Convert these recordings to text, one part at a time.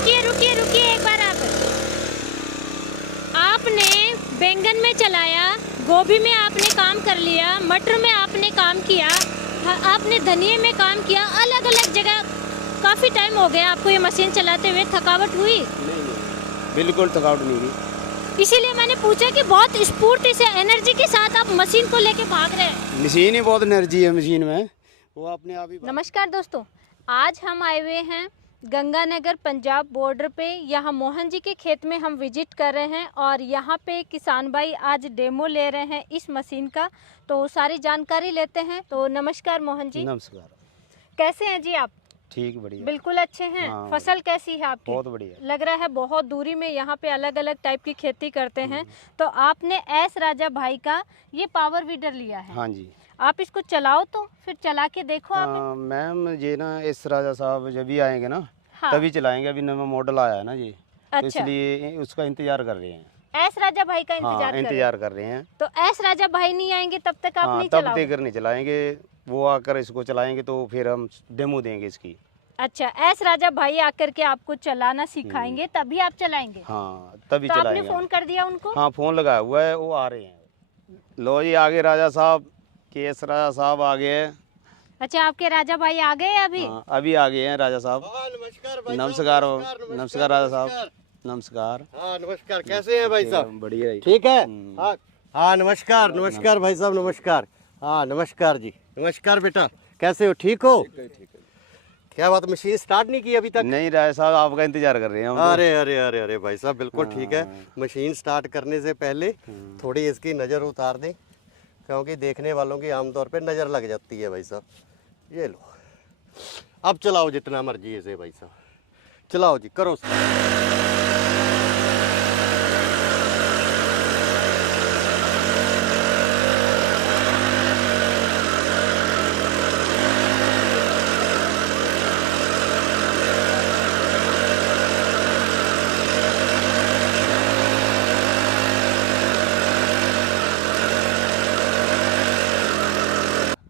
रुकिए रुकिए रुकिए एक बार आपने बैंगन में चलाया, गोभी में आपने काम कर लिया, मटर में आपने काम किया, आपने धनिये में काम किया, अलग अलग जगह काफ़ी टाइम हो गया आपको ये मशीन चलाते हुए। थकावट हुई? नहीं, बिल्कुल थकावट नहीं हुई। इसीलिए मैंने पूछा कि बहुत स्फूर्ति से, एनर्जी के साथ आप मशीन को लेके भाग रहे हैं। मशीन ही बहुत एनर्जी है मशीन में, वो अपने आप ही। नमस्कार दोस्तों, आज हम आए हुए हैं गंगानगर पंजाब बॉर्डर पे। यहाँ मोहन जी के खेत में हम विजिट कर रहे हैं और यहाँ पे किसान भाई आज डेमो ले रहे हैं इस मशीन का, तो सारी जानकारी लेते हैं। तो नमस्कार मोहन जी। नमस्कार। कैसे हैं जी आप? ठीक, बढ़िया। बिल्कुल अच्छे हैं। हाँ, फसल कैसी है आपकी? बहुत बढ़िया। लग रहा है बहुत दूरी में यहाँ पे अलग अलग टाइप की खेती करते हैं। तो आपने एस राजा भाई का ये पावर वीडर लिया है। हाँ जी। आप इसको चलाओ तो फिर चला के देखो आप। मैम ये ना इस राजा साहब जब भी आएंगे ना, हाँ। तभी चलाएंगे। अभी नया मॉडल आया है ना ये, अच्छा। तो इसलिए उसका इंतजार कर रहे हैं। एस राजा भाई का इंतजार कर रहे हैं। तो एस राजा भाई नहीं आएंगे तब तक आप नहीं तब चलाओगे? तक नहीं चलाएंगे, वो आकर इसको चलाएंगे तो फिर हम डेमो देंगे इसकी। अच्छा, एस राजा भाई आकर के आपको चलाना सिखाएंगे तभी आप चलाएंगे? हाँ, तभी तो चलाएंगे। आपने फोन कर दिया उनको? हाँ, फोन लगाया हुआ है, वो आ रहे हैं। लो जी, आगे राजा साहब, केएस राजा साहब आ गए हैं। अच्छा, आपके राजा भाई आ गए अभी? हाँ, अभी आ गए हैं राजा साहब। नमस्कार भाई। नमस्कार, नमस्कार राजा साहब। नमस्कार। हाँ नमस्कार, कैसे हैं भाई साहब? बढ़िया। ठीक है। हाँ नमस्कार, नमस्कार भाई साहब, नमस्कार। हाँ नमस्कार जी, नमस्कार बेटा, कैसे हो? ठीक हो? क्या बात, मशीन स्टार्ट नहीं की अभी तक? नहीं राजा साहब, आपका इंतजार कर रहे हैं हम तो। अरे अरे अरे अरे भाई साहब, बिल्कुल ठीक है। मशीन स्टार्ट करने से पहले थोड़ी इसकी नज़र उतार दें, क्योंकि देखने वालों की आमतौर पे नज़र लग जाती है भाई साहब। ये लो, अब चलाओ जितना मर्जी इसे भाई साहब, चलाओ जी, करो।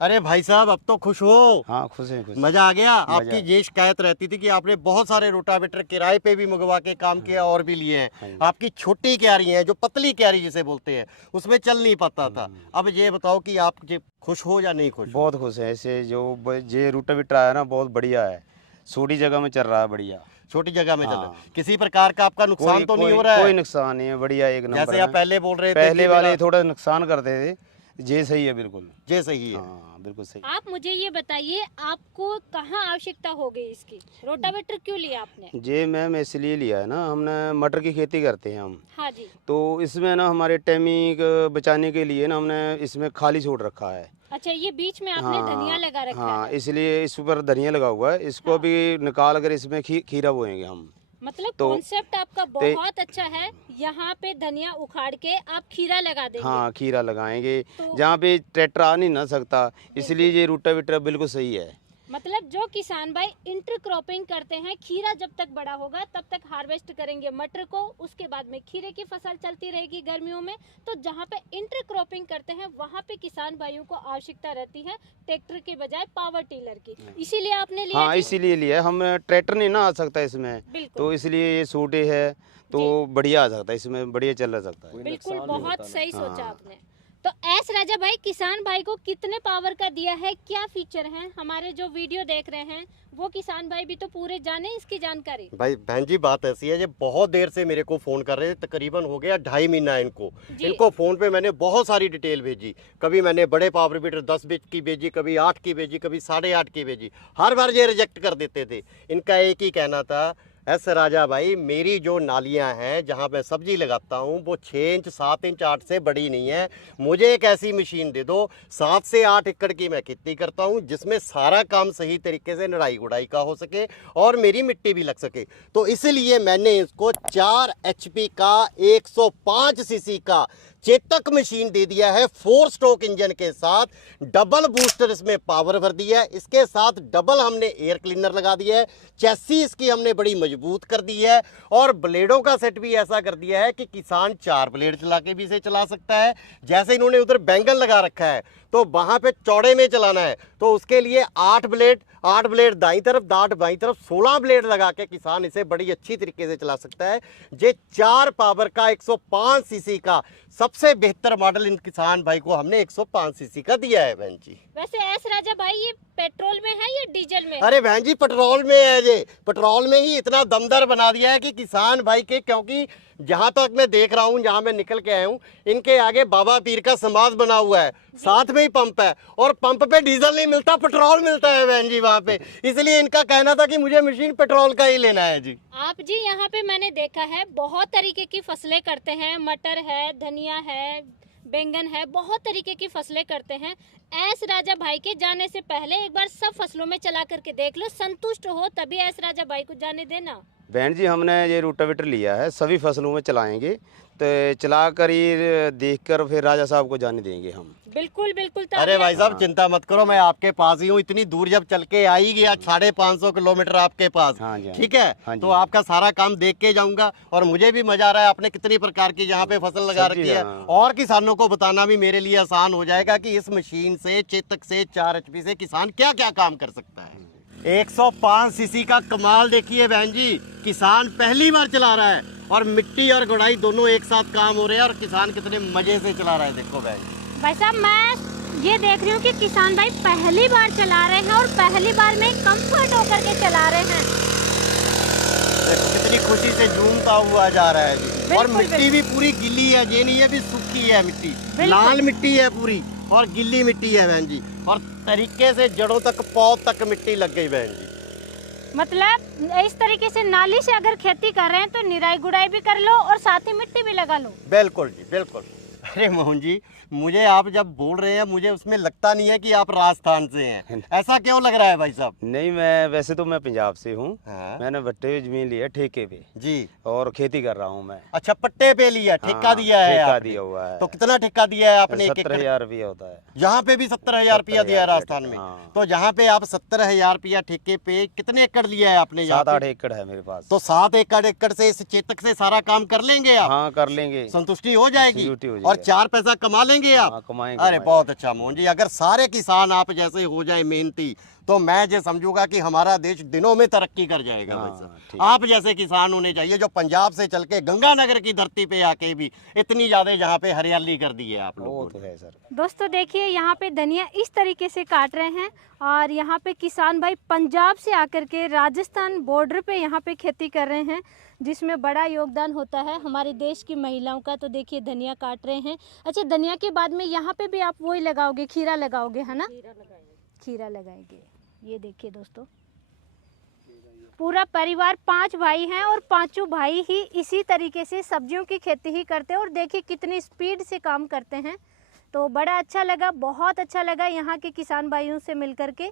अरे भाई साहब, अब तो खुश हो? हाँ, खुश हैं, खुश। मजा आ गया। आपकी ये शिकायत रहती थी कि आपने बहुत सारे रोटावेटर किराए पे भी मंगवा के काम किया और भी लिए हैं। आपकी छोटी क्यारी है, जो पतली क्यारी जिसे बोलते हैं, उसमें चल नहीं पाता था। अब ये बताओ कि आप ये खुश हो या नहीं खुश? बहुत खुश है। ऐसे जो ये रोटावेटर आया ना, बहुत बढ़िया है। छोटी जगह में चल रहा है, बढ़िया। छोटी जगह में चल रहा है, हाँ। किसी प्रकार का आपका नुकसान तो नहीं हो रहा है? कोई नुकसान नहीं है, बढ़िया, एक नंबर। जैसे आप पहले बोल रहे थे, पहले वाले थोड़ा नुकसान करते थे, ये सही है, बिल्कुल ये सही है। हाँ, बिल्कुल सही। आप मुझे ये बताइए, आपको कहाँ आवश्यकता हो गई इसकी? रोटावेटर क्यों लिया आपने? ये मैम इसलिए लिया है ना, हमने मटर की खेती करते हैं हम। हाँ जी। तो इसमें ना हमारे टाइमिंग बचाने के लिए ना हमने इसमें खाली छोड़ रखा है। अच्छा, ये बीच में आपने धनिया लगा रखा हाँ, है? इसलिए इस ऊपर धनिया लगा हुआ है। इसको भी निकाल कर इसमें खीरा बोएंगे हम। मतलब तो कॉन्सेप्ट आपका बहुत अच्छा है। यहाँ पे धनिया उखाड़ के आप खीरा लगा देंगे। हाँ, खीरा लगाएंगे तो जहाँ पे ट्रैक्टर आ नहीं ना सकता, इसलिए ये रोटावेटर बिल्कुल सही है। मतलब जो किसान भाई इंटरक्रॉपिंग करते हैं, खीरा जब तक बड़ा होगा तब तक हार्वेस्ट करेंगे मटर को, उसके बाद में खीरे की फसल चलती रहेगी गर्मियों में। तो जहाँ पे इंटरक्रॉपिंग करते हैं वहाँ पे किसान भाइयों को आवश्यकता रहती है ट्रैक्टर के बजाय पावर टिलर की, इसीलिए आपने लिया? हाँ, इसीलिए लिया। हम ट्रैक्टर नहीं ना आ सकता इसमें, तो इसलिए ये छोटे है तो बढ़िया आ सकता है, इसमें बढ़िया चल सकता है। बिल्कुल, बहुत सही सोचा आपने। तो एस राजा भाई किसान भाई को कितने पावर का दिया है, क्या फीचर हैं? हमारे जो वीडियो देख रहे हैं वो किसान भाई भी तो पूरे जाने इसकी जानकारी। भाई बहन जी, बात ऐसी है, ये बहुत देर से मेरे को फोन कर रहे थे, तकरीबन हो गया 2.5 महीना इनको फोन पे मैंने बहुत सारी डिटेल भेजी। कभी मैंने बड़े पावर वीडर 10 की भेजी, कभी 8 की भेजी, कभी 8.5 की भेजी। हर बार ये रिजेक्ट कर देते थे। इनका एक ही कहना था, एस राजा भाई, मेरी जो नालियां हैं जहां मैं सब्जी लगाता हूं वो 6 इंच 7 इंच 8 से बड़ी नहीं है। मुझे एक ऐसी मशीन दे दो, 7 से 8 एकड़ की मैं खेती करता हूं, जिसमें सारा काम सही तरीके से निराई गुड़ाई का हो सके और मेरी मिट्टी भी लग सके। तो इसलिए मैंने इसको 4 HP का 105 सीसी का चेतक मशीन दे दिया है, 4 स्ट्रोक इंजन के साथ। डबल बूस्टर इसमें पावर भर दिया है, इसके साथ डबल हमने एयर क्लीनर लगा दिया है। चैसी इसकी हमने बड़ी मजबूत कर दी है और ब्लेडों का सेट भी ऐसा कर दिया है कि किसान 4 ब्लेड चला के भी इसे चला सकता है। जैसे इन्होंने उधर बैंगन लगा रखा है तो वहाँ पे चौड़े में चलाना है, तो उसके लिए 8 ब्लेड दाईं तरफ, 8 बाईं तरफ, 16 ब्लेड लगा के किसान इसे बड़ी अच्छी तरीके से चला सकता है। ये 4 पावर का 105 सीसी का सबसे बेहतर मॉडल इन किसान भाई को हमने 105 सीसी का दिया है बहन जी। वैसे एस राजा भाई ये पेट्रोल में है या डीजल में? अरे बहन जी पेट्रोल में है, ये पेट्रोल में ही इतना दमदार बना दिया है कि किसान भाई के, क्योंकि जहां तक मैं देख रहा हूं, जहां मैं निकल के आया हूं, इनके आगे बाबा पीर का समाज बना हुआ है, साथ में ही पंप है, और पंप पे डीजल नहीं मिलता, पेट्रोल मिलता है बहन जी वहाँ पे। इसलिए इनका कहना था कि मुझे मशीन पेट्रोल का ही लेना है जी। आप जी यहाँ पे मैंने देखा है बहुत तरीके की फसलें करते हैं, मटर है, धनिया है, बैंगन है, बहुत तरीके की फसलें करते हैं। एस राजा भाई के जाने से पहले एक बार सब फसलों में चला करके देख लो, संतुष्ट हो तभी एस राजा भाई को जाने देना। बहन जी हमने ये रोटावेटर लिया है, सभी फसलों में चलाएंगे, तो चला कर ही देख कर फिर राजा साहब को जाने देंगे हम। बिल्कुल बिल्कुल। अरे भाई साहब चिंता मत करो, मैं आपके पास ही हूँ, इतनी दूर जब चल के आ ही गया, 550 किलोमीटर आपके पास, ठीक है, तो आपका सारा काम देख के जाऊंगा। और मुझे भी मजा आ रहा है, आपने कितनी प्रकार की यहाँ पे फसल लगा रखी है, और किसानों को बताना भी मेरे लिए आसान हो जाएगा कि इस मशीन से, चेतक से, 4 HP से किसान क्या क्या काम कर सकता है। 105 सीसी का कमाल देखिए बहन जी, किसान पहली बार चला रहा है, और मिट्टी और गुड़ाई दोनों एक साथ काम हो रहे हैं, और किसान कितने मजे से चला रहा है। देखो बहन जी, भाई साहब मैं ये देख रही हूँ कि किसान भाई पहली बार चला रहे हैं, और पहली बार में कंफर्ट होकर के चला रहे हैं। कितनी खुशी से झूमता हुआ जा रहा है जी। और मिट्टी भी पूरी गिल्ली है, ये नहीं है भी सूखी है मिट्टी, लाल मिट्टी है पूरी, और गिल्ली मिट्टी है बहन जी, और तरीके से जड़ों तक, पौध तक मिट्टी लग गई बहन जी। मतलब इस तरीके से नाली से अगर खेती कर रहे हैं तो निराई गुड़ाई भी कर लो और साथ ही मिट्टी भी लगा लो। बिल्कुल जी बिल्कुल। अरे मोहन जी, मुझे आप जब बोल रहे हैं, मुझे उसमें लगता नहीं है कि आप राजस्थान से हैं। ऐसा क्यों लग रहा है भाई साहब? नहीं, मैं वैसे तो मैं पंजाब से हूँ। हाँ। मैंने भट्टे में जमीन ली है ठेके पे जी, और खेती कर रहा हूँ मैं। अच्छा, पट्टे पे लिया, ठेका दिया है? ठेका आपने दिया हुआ है। तो कितना ठेका दिया है आपने? 70,000 रुपया होता है। यहाँ पे भी 70,000 रुपया दिया है राजस्थान में? हाँ। तो यहाँ पे आप 70,000 रुपया ठेके पे, कितने एकड़ लिया है आपने? 7-8 एकड़ है मेरे पास। तो 7 एकड़ से इस चेतक से सारा काम कर लेंगे आप? हाँ कर लेंगे, संतुष्टि हो जाएगी, हो जाएगी। और 4 पैसा कमा लेंगे आप? हाँ, कमाएंगे। अरे बहुत अच्छा मोहन जी, अगर सारे किसान आप जैसे हो जाए मेहनती, तो मैं जो समझूंगा कि हमारा देश दिनों में तरक्की कर जाएगा। आप जैसे किसान होने चाहिए जो पंजाब से चल के गंगानगर की धरती पे आके भी इतनी ज्यादा यहाँ पे हरियाली कर दी है आप लोगों तो है सर। दोस्तों देखिए यहाँ पे धनिया इस तरीके से काट रहे हैं, और यहाँ पे किसान भाई पंजाब से आकर के राजस्थान बॉर्डर पे यहाँ पे खेती कर रहे हैं, जिसमें बड़ा योगदान होता है हमारे देश की महिलाओं का। तो देखिए धनिया काट रहे हैं। अच्छा, धनिया के बाद में यहाँ पे भी आप वही लगाओगे, खीरा लगाओगे, है ना? खीरा लगाएंगे। ये देखिए दोस्तों, पूरा परिवार 5 भाई हैं, और 5 भाई ही इसी तरीके से सब्जियों की खेती ही करते हैं, और देखिए कितनी स्पीड से काम करते हैं। तो बड़ा अच्छा लगा, बहुत अच्छा लगा यहाँ के किसान भाइयों से मिलकर के।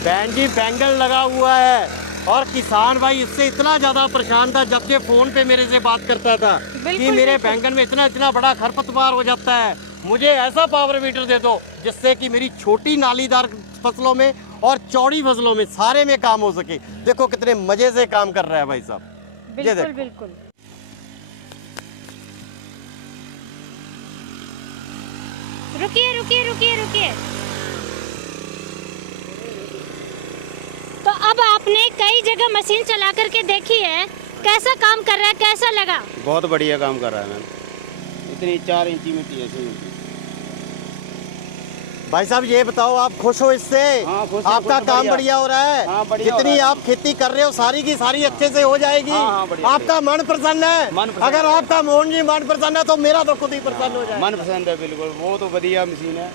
बहन जी बैंगन लगा हुआ है, और किसान भाई इससे इतना ज्यादा परेशान था जब ये फोन पे मेरे से बात करता था कि मेरे बैंगन में इतना बड़ा खरपतवार हो जाता है, मुझे ऐसा पावर वीटर दे दो जिससे कि मेरी छोटी नालीदार फसलों में और चौड़ी फसलों में सारे में काम हो सके। देखो कितने मजे से काम कर रहा है भाई साहब। बिल्कुल बिल्कुल। रुकिए रुकिए रुकिए रुकिए। तो अब आपने कई जगह मशीन चला करके देखी है, कैसा काम कर रहा है, कैसा लगा? बहुत बढ़िया काम कर रहा है मैम। इतनी 4 इंची मिट्टी है। भाई साहब ये बताओ, आप खुश हो इससे? हाँ, खुश। आपका काम बढ़िया हो रहा है? हाँ, जितनी आप खेती कर रहे हो सारी की सारी अच्छे से हो जाएगी। आपका मन प्रसन्न है? अगर आपका मोहन जी मन प्रसन्न है तो मेरा तो खुद ही प्रसन्न हो जाएगा। मन पसंद है बिल्कुल, वो तो बढ़िया मशीन है,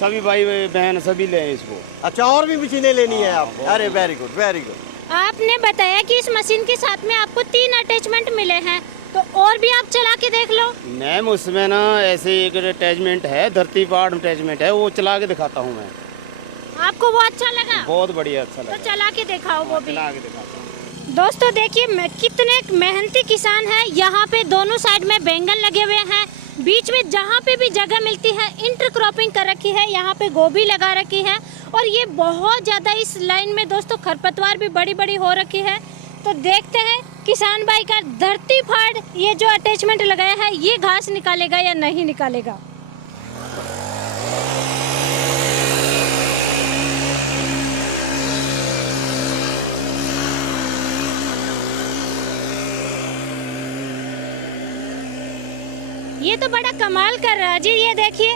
सभी भाई बहन सभी ले इसको। अच्छा, और भी मशीनें लेनी है आपको? अरे वेरी गुड वेरी गुड। आपने बताया कि इस मशीन के साथ में आपको 3 अटैचमेंट मिले हैं, तो और भी आप चला के देख लो। मैम उसमें ना ऐसे एक अटैचमेंट है, धरती पार्ट अटैचमेंट है, वो चला के दिखाता हूँ मैं। आपको वो अच्छा लगा? बहुत बढ़िया, अच्छा लगा। तो चला के दिखाओ वो भी। चला के दिखाता हूँ। दोस्तों देखिए कितने मेहनती किसान हैं। यहाँ पे दोनों साइड में बैंगन लगे हुए हैं, बीच में जहाँ पे भी जगह मिलती है इंटरक्रॉपिंग कर रखी है, यहाँ पे गोभी लगा रखी है, और ये बहुत ज़्यादा इस लाइन में दोस्तों खरपतवार भी बड़ी बड़ी हो रखी है। तो देखते हैं किसान भाई का धरती फाड़ ये जो अटैचमेंट लगाया है ये घास निकालेगा या नहीं निकालेगा। ये तो बड़ा कमाल कर रहा है जी, ये देखिए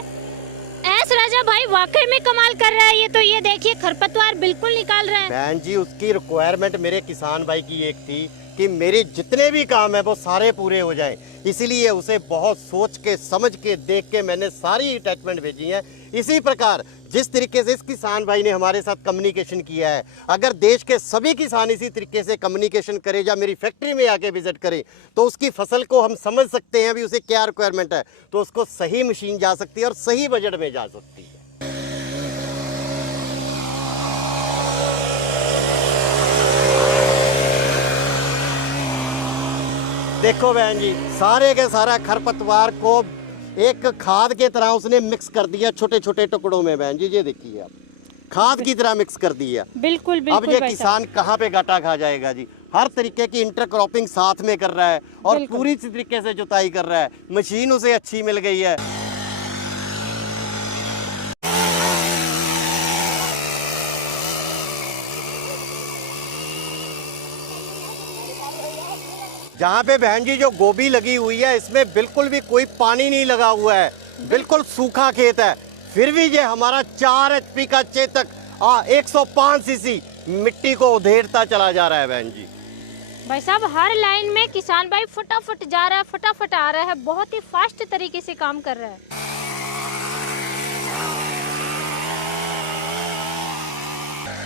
एस राजा भाई वाकई में कमाल कर रहा है। ये तो ये देखिए खरपतवार बिल्कुल निकाल रहा है। बहन जी उसकी रिक्वायरमेंट मेरे किसान भाई की एक थी कि मेरे जितने भी काम है वो सारे पूरे हो जाएं, इसीलिए उसे बहुत सोच के समझ के देख के मैंने सारी अटैचमेंट भेजी हैं। इसी प्रकार जिस तरीके से इस किसान भाई ने हमारे साथ कम्युनिकेशन किया है, अगर देश के सभी किसान इसी तरीके से कम्युनिकेशन करें या मेरी फैक्ट्री में आके विजिट करें तो उसकी फसल को हम समझ सकते हैं अभी उसे क्या रिक्वायरमेंट है, तो उसको सही मशीन जा सकती है और सही बजट में जा सकती है। देखो बहन जी सारे के सारा खरपतवार को एक खाद के तरह उसने मिक्स कर दिया छोटे छोटे टुकड़ों में। बहन जी ये देखिए आप खाद की तरह मिक्स कर दिया। बिल्कुल अब ये किसान कहाँ पे घाटा खा जाएगा जी। हर तरीके की इंटरक्रॉपिंग साथ में कर रहा है और पूरी तरीके से जुताई कर रहा है। मशीन उसे अच्छी मिल गई है। जहाँ पे बहन जी जो गोभी लगी हुई है इसमें बिल्कुल भी कोई पानी नहीं लगा हुआ है, बिल्कुल सूखा खेत है, फिर भी ये हमारा 4 HP का चेतक 105 सीसी मिट्टी को उधेड़ता चला जा रहा है। बहन जी भाई साहब हर लाइन में किसान भाई फटाफट जा रहा है, फटाफट आ रहा है, बहुत ही फास्ट तरीके से काम कर रहा है।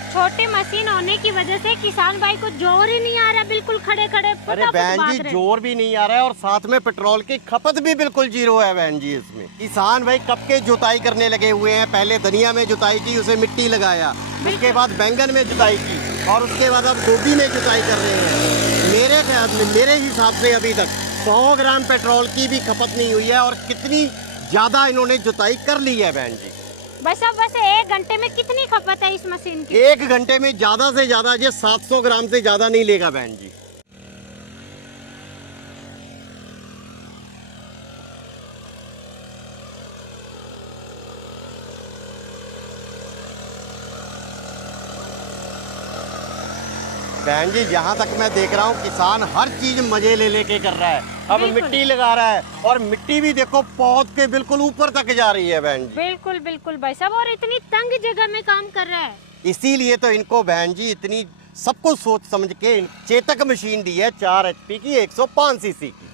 छोटी मशीन होने की वजह से किसान भाई को जोर ही नहीं आ रहा, बिल्कुल खड़े खड़े अरे बहन जी जोर भी नहीं आ रहा है और साथ में पेट्रोल की खपत भी बिल्कुल जीरो है। बहन जी इसमें किसान भाई कब के जुताई करने लगे हुए हैं। पहले धनिया में जुताई की, उसे मिट्टी लगाया, उसके बाद बैंगन में जुताई की और उसके बाद अब गोभी में जुताई कर रहे हैं। मेरे हिसाब से अभी तक 100 ग्राम पेट्रोल की भी खपत नहीं हुई है और कितनी ज्यादा इन्होंने जुताई कर ली है। बहन जी वैसे 1 घंटे में कितनी खपत है इस मशीन की? 1 घंटे में ज्यादा से ज्यादा ये 700 ग्राम से ज्यादा नहीं लेगा। बहन जी बहन जी जहाँ तक मैं देख रहा हूँ किसान हर चीज मजे ले लेके कर रहा है। अब मिट्टी लगा रहा है और मिट्टी भी देखो पौध के बिल्कुल ऊपर तक जा रही है। बहन जी बिल्कुल बिल्कुल भाई साहब, और इतनी तंग जगह में काम कर रहा है। इसीलिए तो इनको बहन जी इतनी सबको सोच समझ के चेतक मशीन दी है 4 HP की 105 सीसी की।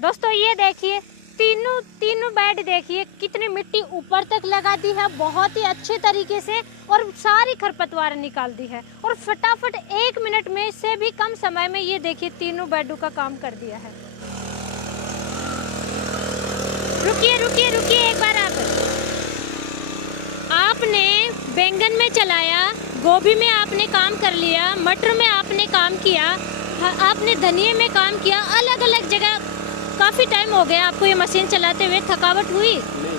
दोस्तों ये देखिए तीनों बेड देखिए कितनी मिट्टी ऊपर तक लगा दी है, बहुत ही अच्छे तरीके से, और सारी खरपतवार निकाल दी है और फटाफट 1 मिनट में से भी कम समय में ये देखिए तीनों बेडों का काम कर दिया है। रुकिए एक बार आपने बैंगन में चलाया, गोभी में आपने काम कर लिया, मटर में आपने काम किया, आपने धनिया में काम किया, अलग अलग जगह काफी टाइम हो गया आपको ये मशीन चलाते हुए। थकावट हुई? नहीं,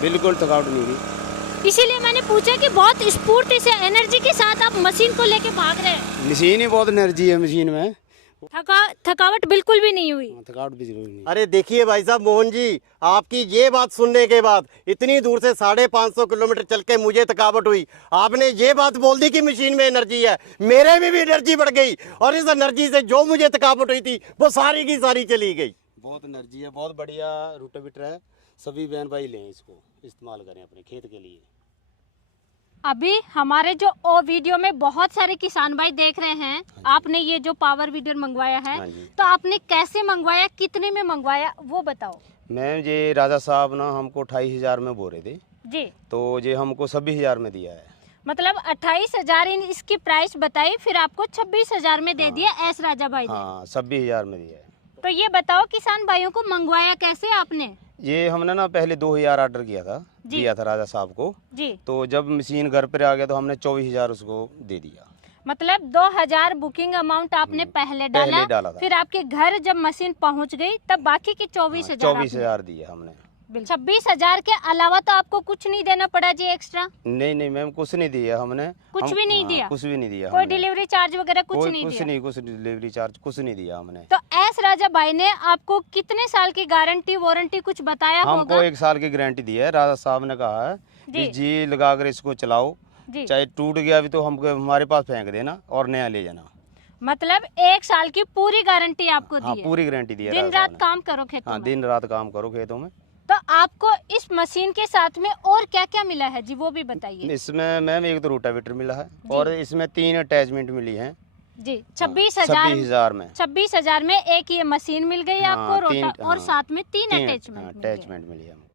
बिल्कुल थकावट नहीं हुई। इसीलिए मैंने पूछा कि बहुत स्फूर्ति से एनर्जी के साथ आप मशीन को लेके भाग रहे हैं। मशीन ही बहुत एनर्जी है मशीन में। थकावट बिल्कुल भी नहीं हुई। थकावट भी जरूरी नहीं। अरे देखिए भाई साहब मोहन जी आपकी ये बात सुनने के बाद इतनी दूर से 550 किलोमीटर चल के मुझे थकावट हुई, आपने ये बात बोल दी कि मशीन में एनर्जी है, मेरे में भी एनर्जी बढ़ गई और इस एनर्जी से जो मुझे थकावट हुई थी वो सारी की सारी चली गई। बहुत एनर्जी है, बहुत बढ़िया रोटावेटर है, सभी बहन भाई लें इसको, इस्तेमाल करें अपने खेत के लिए। अभी हमारे जो वीडियो में बहुत सारे किसान भाई देख रहे हैं, आपने ये जो पावर वीडर मंगवाया है तो आपने कैसे मंगवाया, कितने में मंगवाया वो बताओ। मैम ये राजा साहब ना हमको 28,000 में बोल रहे थे जी, तो ये हमको 26,000 में दिया है। मतलब 28,000 इसकी प्राइस बताई, फिर आपको 26,000 में दे दिया एस राजा भाई ने। हाँ 26,000 में दिया है। तो ये बताओ किसान भाइयों को मंगवाया कैसे आपने? ये हमने ना पहले 2,000 ऑर्डर किया था, दिया था राजा साहब को जी। तो जब मशीन घर पर आ गया तो हमने 24,000 उसको दे दिया। मतलब 2,000 बुकिंग अमाउंट आपने पहले डाला था। फिर आपके घर जब मशीन पहुंच गई तब बाकी के 24,000 24,000 दिए हमने। बिल्कुल। 26,000 के अलावा तो आपको कुछ नहीं देना पड़ा जी एक्स्ट्रा? नहीं नहीं मैम, कुछ नहीं दिया हमने। कुछ भी नहीं दिया? कुछ भी नहीं दिया। कोई डिलीवरी चार्ज वगैरह कुछ नहीं दिया? कुछ डिलीवरी चार्ज कुछ नहीं दिया हमने। तो एस राजा भाई ने आपको कितने साल की गारंटी वारंटी कुछ बताया होगा? हमको 1 साल की गारंटी दी है। राजा साहब ने कहा है कि जी लगा कर इसको चलाओ, चाहे टूट गया भी तो हमको हमारे पास फेंक देना और नया ले जाना। मतलब 1 साल की पूरी गारंटी आपको दी है? पूरी गारंटी दी है। दिन रात काम करो खेतों में? दिन रात काम करो खेतों में। तो आपको इस मशीन के साथ में और क्या क्या मिला है जी, वो भी बताइए। इसमें मैम एक तो रोटावेटर मिला है और इसमें 3 अटैचमेंट मिली हैं जी। 26,000 में। 26,000 में एक ये मशीन मिल गई आपको, रोटा और साथ में 3 अटैचमेंट मिली है।